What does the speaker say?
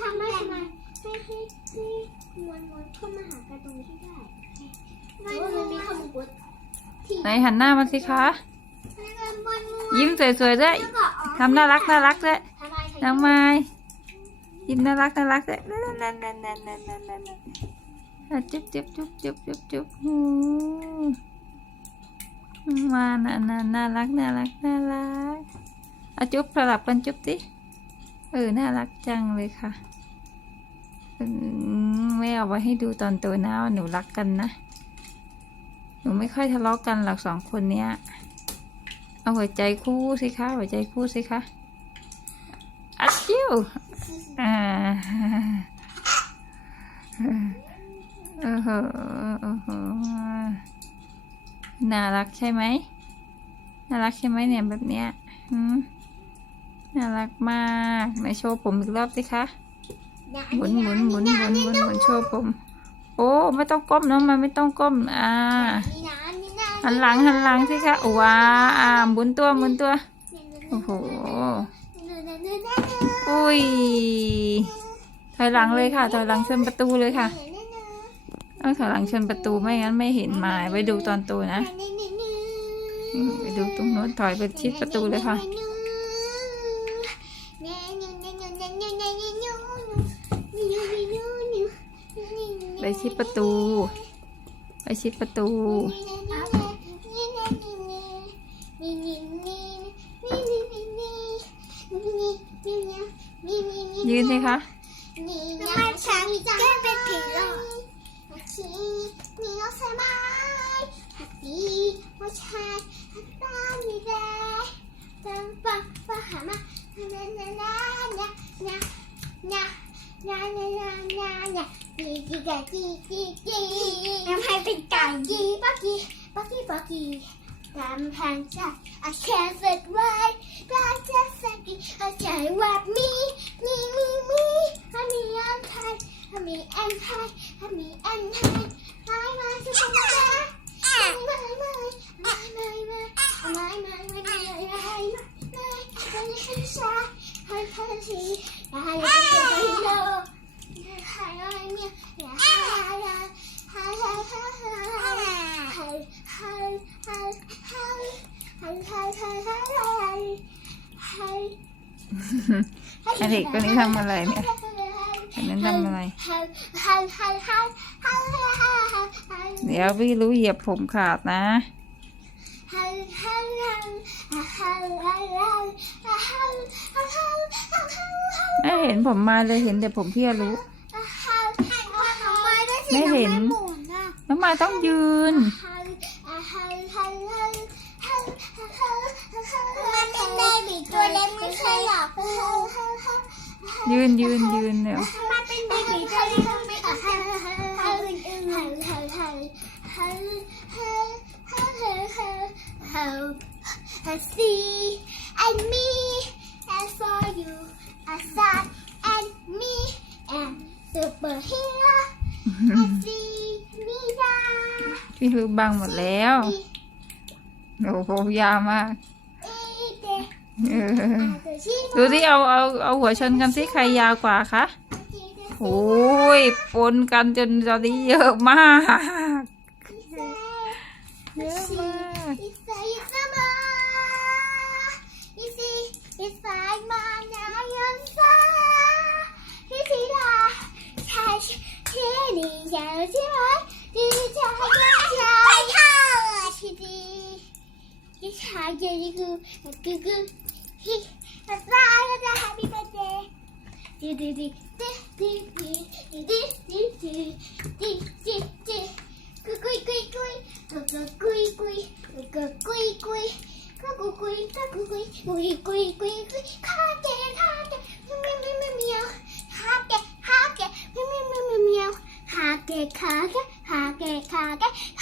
ทำให้ทำไมให้ให้ให้มวลมวลเข้ามาหากันตรงนี้ให้ได้ไม่มันมีขมุกดไหนหันหน้ามาสิคะ ยิ้มสวยๆด้วยทำน่ารักน่ารักด้วยน้องไม้ยิ้มน่ารักน่ารักด้วยนั่นนั่นนั่นนั่นนั่นนั่นนั่นจุ๊บจุ๊บจุ๊บจุ๊บจุ๊บจุ๊บหูมาน่ะน่ะน่ารักน่ารักน่ารักอะจุ๊บสลับกันจุ๊บสิ เออ น่ารักจังเลยค่ะอืมไม่เอาไว้ให้ดูตอนโตนะว่าหนูรักกันนะ หนูไม่ค่อยทะเลาะกันหรอกสองคนเนี้ย เอาหัวใจคู่สิคะ หัวใจคู่สิคะ อัดจิ้วอ่าโอ้โหโอ้โหน่ารักใช่ไหมน่ารักใช่ไหมเนี่ยแบบเนี้ยหืม น่ารักมากไหนโชว์ผมอีกรอบสิคะหมุนหมุนหมุนหมุนหมุนหมุนโชว์ผม โอ้ไม่ต้องก้มน้องมันไม่ต้องก้มอ่านี่นะนี่นะหันหลังหันหลังสิคะว้าอ่าหมุนตัวหมุนตัวโอ้โหอุ้ยถอยหลังเลยค่ะถอยหลังชนประตูเลยค่ะต้องถอยหลังชนประตูไม่งั้นไม่เห็นหมายไว้ดูตอนโตนะอืมไปดูตรงโน้นถอยไปชิดประตูเลยค่ะ ไปชิดประตู ไปชิดประตู ยืนสิคะนี่นะฉันจะเป็นผีหลอมีน้องสบายฮักดีว่าชายตามีแดงตังปะปะหามานานานานานานานา นานานานาจีจีกะจีจีจีทำให้เป็นไก่จีปักกี้ปักกี้ปักกี้ตามแผนใจ I can't fit right ได้จะสักกี่เข้าใจว่ามีมีมีมีถ้ามีอันไทยถ้ามีอันไทยถ้ามีอันไทยไม่ไม่จะทำอะไรไม่ไม่ไม่ไม่ไม่ไม่ไม่ไม่ไม่ไม่ไม่ไม่ไม่ไม่ให้ช้าให้ให้ชีให้ให้ให้โล ไอเด็กตัวนี้ทำอะไรเนี่ยอันนั้นทำอะไร เดี๋ยวพี่รู้เหยียบผมขาดนะไม่เห็นผมมาเลยเห็นแต่ผมพี่รู้ ไม่เห็น น้องมาต้องยืนมัเป็นเบบีตัวเล็กไม่ใช่หรอยืนยืนยืนเดี๋ยวมันเป็นเบบีตัวเล็กไม่ใช่หรอ See and me and for you, a sun and me and superhero. พี่รู้บังหมดแล้วโอ้โหยาวมากเออดูที่เอาเอาเอาหัวชนกันสิใครยาวกว่าคะโอ้ยปนกันจนตอนนี้เยอะมาก เยอะม คือคือคือฮิตายแล้วจะ Happy Birthday ดีดีดีดีดีดีดีดีดีดีดีดีกุยกุยกุยกุยกุยกุยกุยกุยกุยกุยกุยกุยกุยกุยกุยกุยกุยกุยข้